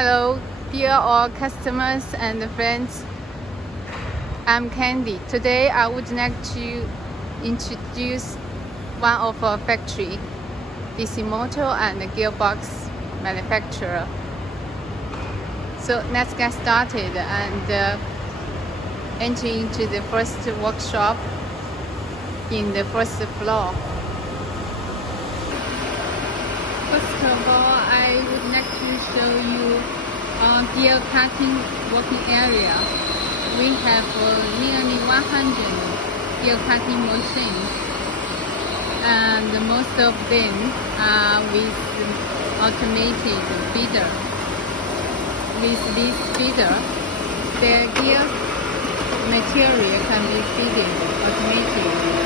Hello, dear all customers and friends. I'm Candy. Today I would like to introduce one of our factory, DC motor and gearbox manufacturer. So let's get started and enter into the first workshop in the first floor. First of all, I would like to show you our gear cutting working area. We have nearly 100 gear cutting machines, and most of them are with automated feeder. With this feeder, the gear material can be feeded automatically.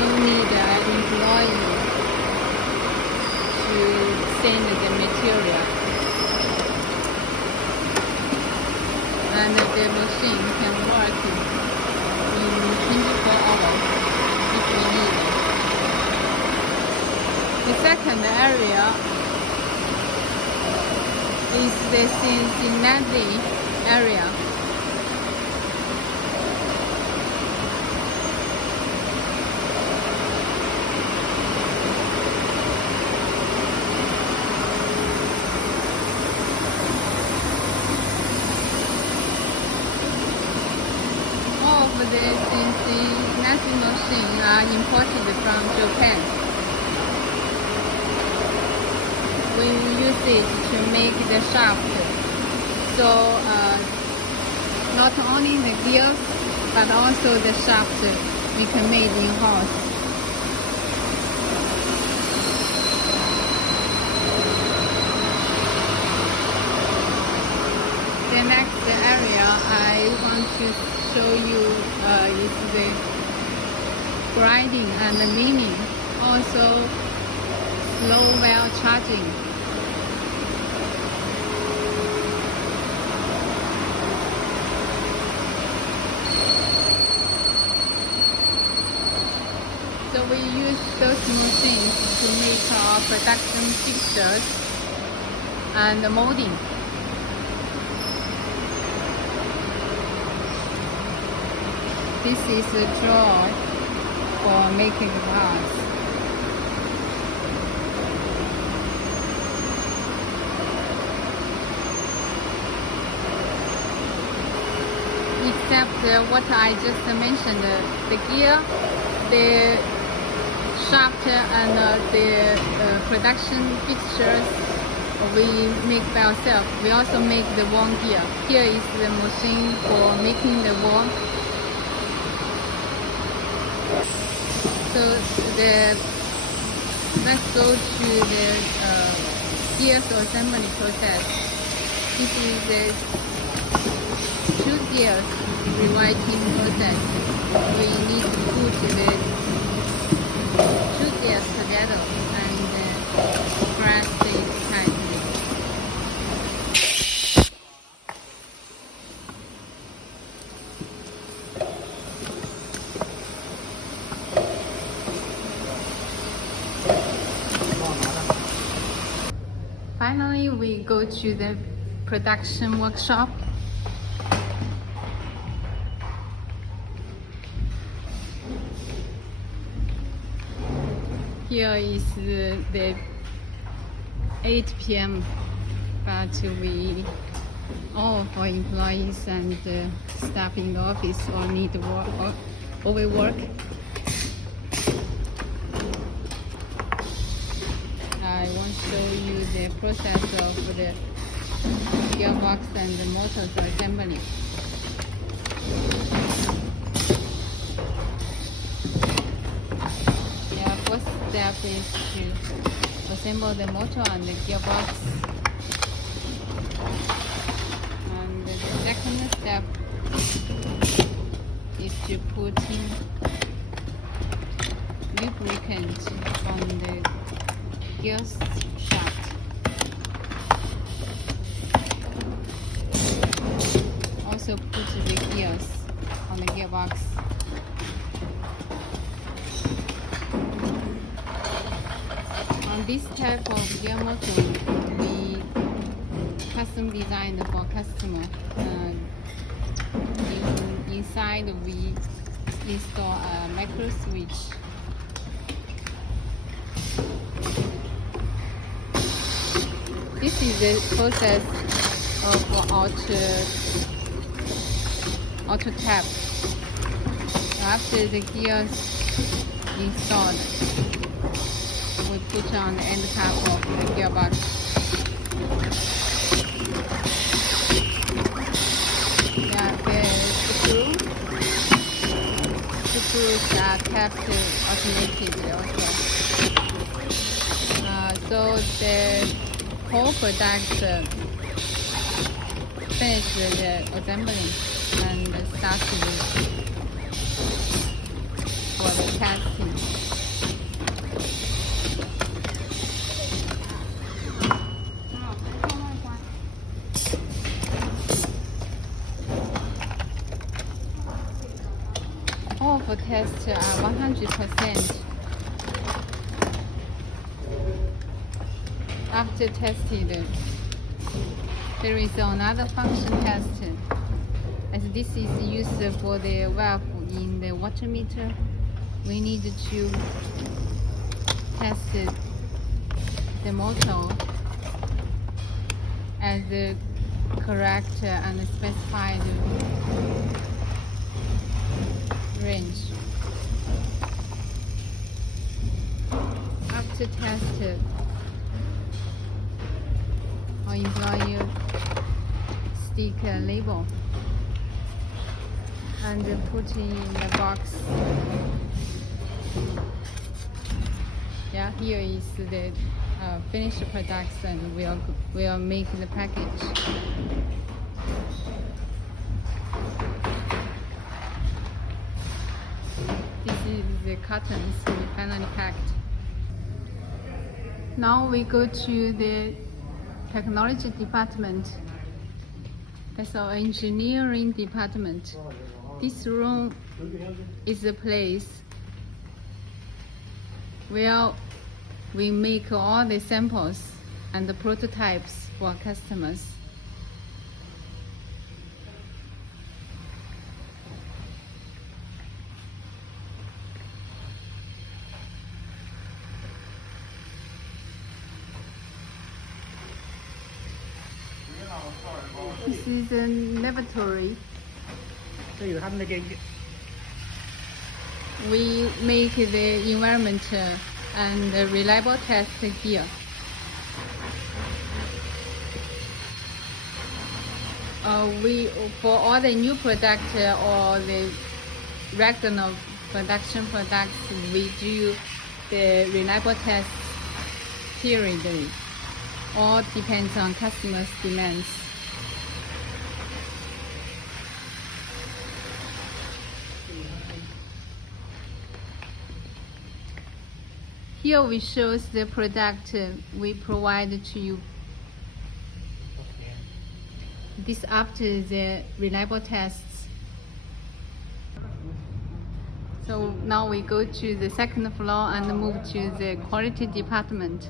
No need an employee to send the material, and the machine can work in 24 hours if we need it. The second area is the Cincinnati area. The Cincinnati machines are imported from Japan. We use it to make the shaft. So not only the gears, but also the shaft we can make in-house. The next area I want to show you is the grinding and the milling, also slow well charging. So we use those machines to make our production fixtures and molding. This is a drawer for making glass. Except what I just mentioned, the gear, the shaft and the production fixtures we make by ourselves. We also make the worm gear. Here is the machine for making the worm. So let's go to the gears assembly process. This is the two gears rewriting process. We need to put the two gears together and press it tightly. Finally, we go to the production workshop. Here is the 8 p.m. but all of our employees and staff in the office all need work or overwork. I want to show you the process of the gearbox and the motors assembly. The first step is to assemble the motor and the gearbox. And the second step is to put in lubricant on the gears shaft. Also put the gears on the gearbox. This type of gear motor we custom designed for customer. Inside we install a micro switch. This is the process of auto tap. After the gears installed, we put on the end cap of the gearbox. Yeah, the screws are tapped automatically also. So the whole product finish the assembling and start for the testing. All for tests are 100%. After tested, there is another function test, as this is used for the valve in the water meter. We need to test the motor at the correct and specified range. After test, our employer stick a label and put in the box. Yeah, here is the finished products, and we'll make the package. This is the cartons we finally packed. Now we go to the technology department. That's our engineering department. This room is the place where we make all the samples and the prototypes for customers. This is a laboratory. We make the environment and the reliable test here. For all the new product or the regular production products, we do the reliable tests periodically. All depends on customers' demands. Here we show the product we provide to you. This after the reliable tests. So now we go to the second floor and move to the quality department.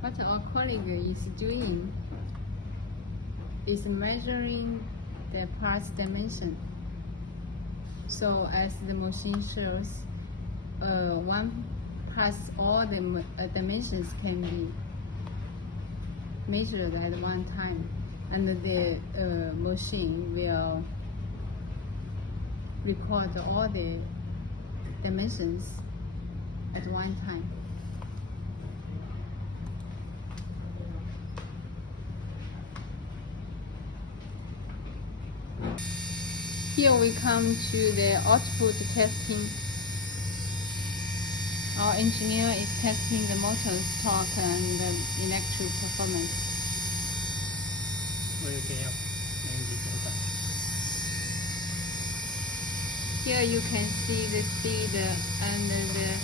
What our colleague is doing is measuring the parts dimension. So as the machine shows, one part, all the dimensions can be measured at one time, and the machine will record all the dimensions at one time. Here we come to the output testing. Our engineer is testing the motor's torque and the electric performance. Here you can see the speed and the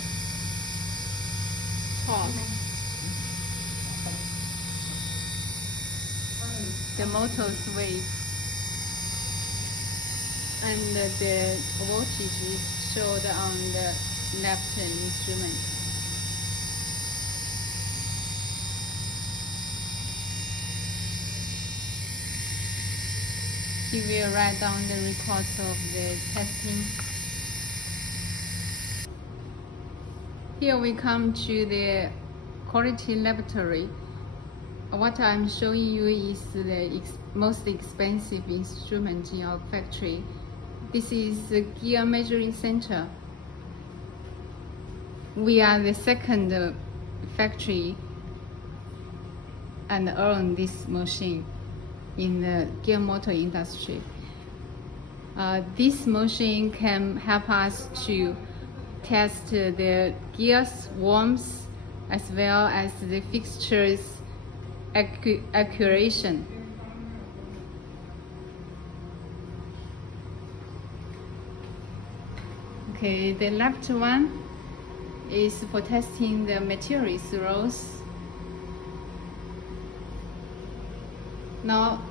torque. The motor's weight. and the voltage is showed on the left instrument. He will write down the report of the testing. Here we come to the quality laboratory. What I'm showing you is the most expensive instrument in our factory. This is the gear measuring center. We are the second factory and own this machine in the gear motor industry. This machine can help us to test the gears worms as well as the fixtures accuracy. Okay, the left one is for testing the material rolls. Now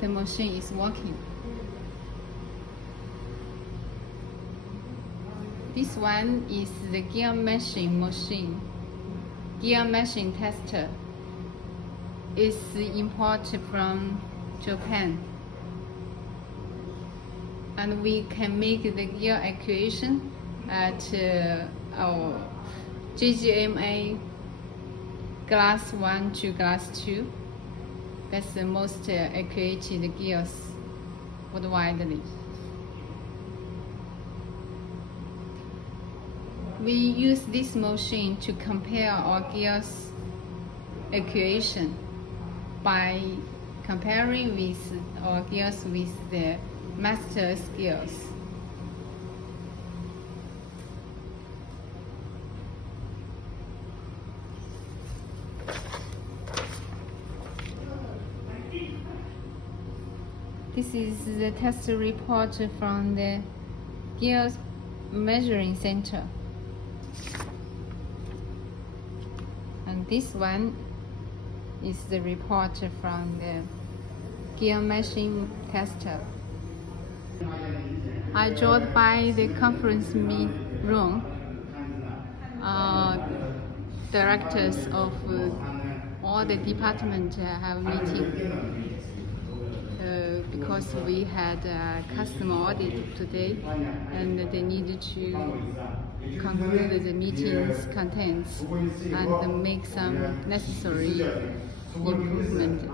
the machine is working. This one is the gear meshing machine. Gear meshing tester is imported from Japan. And we can make the gear accuracy at our GGMA class 1 to class 2. That's the most accurate gears worldwide. We use this machine to compare our gears accuracy by comparing with our gears with the master gears. This is the test report from the gears measuring center. And this one is the report from the gear meshing tester. I drove by the conference room. Directors of all the departments have meeting because we had a customer audit today, and they needed to conclude the meeting's contents and make some necessary improvement.